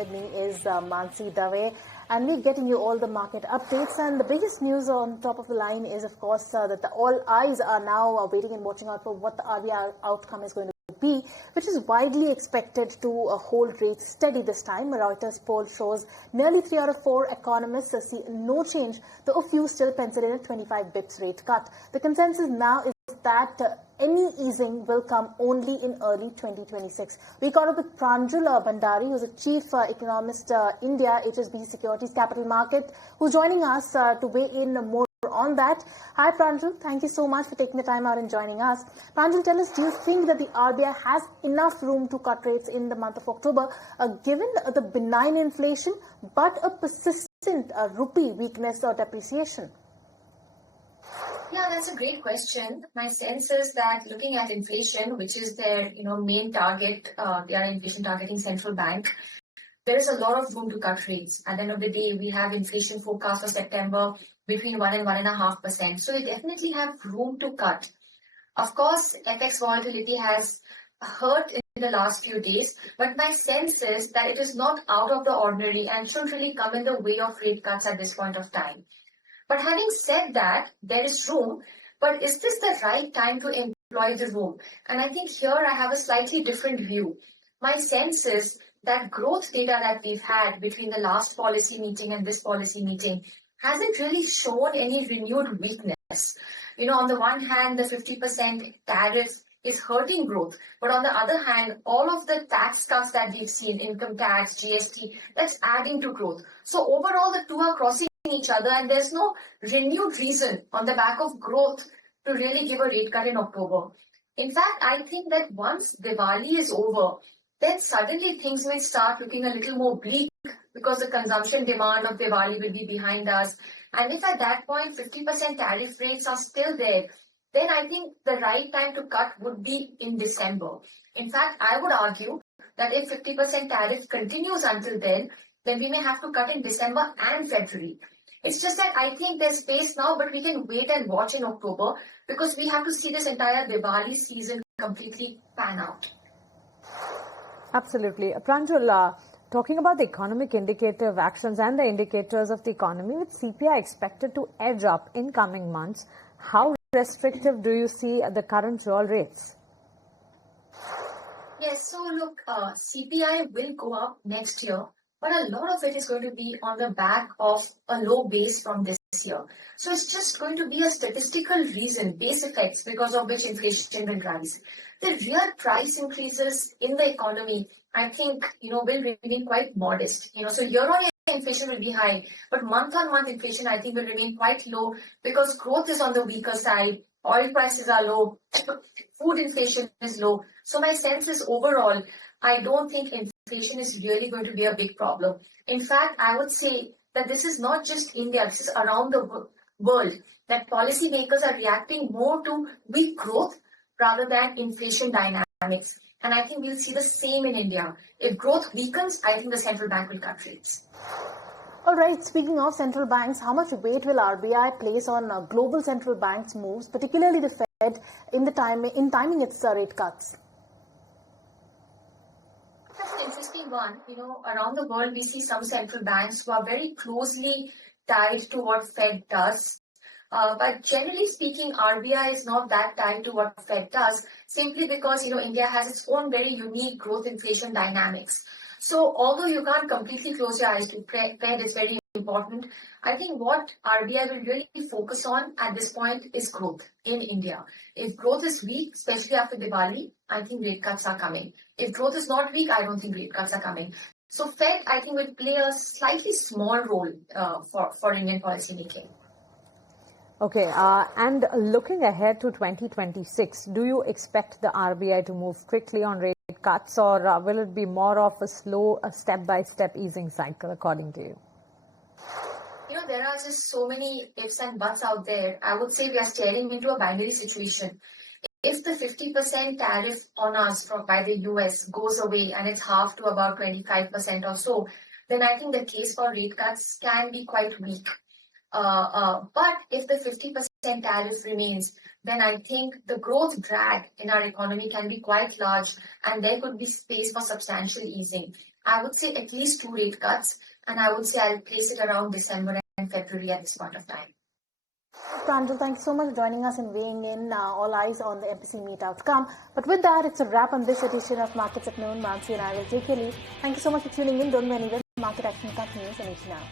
Evening is Mansi Dave, and we're getting you all the market updates. And the biggest news on top of the line is, of course, that all eyes are now waiting and watching out for what the RBI outcome is going to be, which is widely expected to hold rates steady this time. A Reuters poll shows nearly 3 out of 4 economists see no change, though a few still pencil in a 25 bips rate cut. The consensus now is that any easing will come only in early 2026. We caught up with Pranjul Bhandari, who's the Chief Economist, India, HSBC Securities Capital Market, who's joining us to weigh in more on that. Hi Pranjul, thank you so much for taking the time out and joining us. Pranjul, tell us, do you think that the RBI has enough room to cut rates in the month of October, given the benign inflation but a persistent rupee weakness or depreciation? Yeah, that's a great question. My sense is that looking at inflation, which is their main target, they are inflation targeting central bank, there is a lot of room to cut rates. At the end of the day, we have inflation forecast for September between 1 and 1.5%. So they definitely have room to cut. Of course, FX volatility has hurt in the last few days, but my sense is that it is not out of the ordinary and shouldn't really come in the way of rate cuts at this point of time. But having said that, there is room, but is this the right time to employ the room? And I think here I have a slightly different view. My sense is that growth data that we've had between the last policy meeting and this policy meeting hasn't really shown any renewed weakness. On the one hand, the 50% tariff is hurting growth, but on the other hand, all of the tax cuts that we've seen, income tax, GST, that's adding to growth. So overall, the two are crossing each other, and there's no renewed reason on the back of growth to really give a rate cut in October. In fact, I think that once Diwali is over, then suddenly things may start looking a little more bleak because the consumption demand of Diwali will be behind us. And if at that point 50% tariff rates are still there, then I think the right time to cut would be in December. In fact, I would argue that if 50% tariff continues until then we may have to cut in December and February. It's just that I think there's space now, but we can wait and watch in October because we have to see this entire Diwali season completely pan out. Absolutely. Pranjul, talking about the economic indicative actions and the indicators of the economy, with CPI expected to edge up in coming months, how restrictive do you see the current real rates? Yes, so look, CPI will go up next year, but a lot of it is going to be on the back of a low base from this year. So it's just going to be a statistical reason, base effects, because of which inflation will rise. The real price increases in the economy, I think, will remain quite modest. So year-on-year inflation will be high, but month-on-month inflation, I think, will remain quite low because growth is on the weaker side, oil prices are low, food inflation is low. So my sense is overall, I don't think inflation is really going to be a big problem. In fact, I would say that this is not just India, this is around the world, that policymakers are reacting more to weak growth rather than inflation dynamics. And I think we'll see the same in India. If growth weakens, I think the central bank will cut rates. All right, speaking of central banks, how much weight will RBI place on global central banks' moves, particularly the Fed, in timing its rate cuts? That's an interesting one. Around the world, we see some central banks who are very closely tied to what Fed does. But generally speaking, RBI is not that tied to what Fed does, simply because, India has its own very unique growth inflation dynamics. So although you can't completely close your eyes to Fed is very important, I think what RBI will really focus on at this point is growth in India. If growth is weak, especially after Diwali, I think rate cuts are coming. If growth is not weak, I don't think rate cuts are coming. So Fed, I think, will play a slightly small role for Indian policy making. Okay, and looking ahead to 2026, do you expect the RBI to move quickly on rate cuts, or will it be more of a slow, step-by-step easing cycle, according to you? There are just so many ifs and buts out there. I would say we are staring into a binary situation. If the 50% tariff on us by the US goes away and it's halved to about 25% or so, then I think the case for rate cuts can be quite weak. But if the 50% tariff remains, then I think the growth drag in our economy can be quite large and there could be space for substantial easing. I would say at least 2 rate cuts, and I would say I'll place it around December and February at this point of time. Pranjul, thanks so much for joining us and weighing in. All eyes on the MPC meet outcome. But with that, it's a wrap on this edition of Markets at Noon. Mansi and I will take your leave. Thank you so much for tuning in. Don't go anywhere. Market action continues in each now.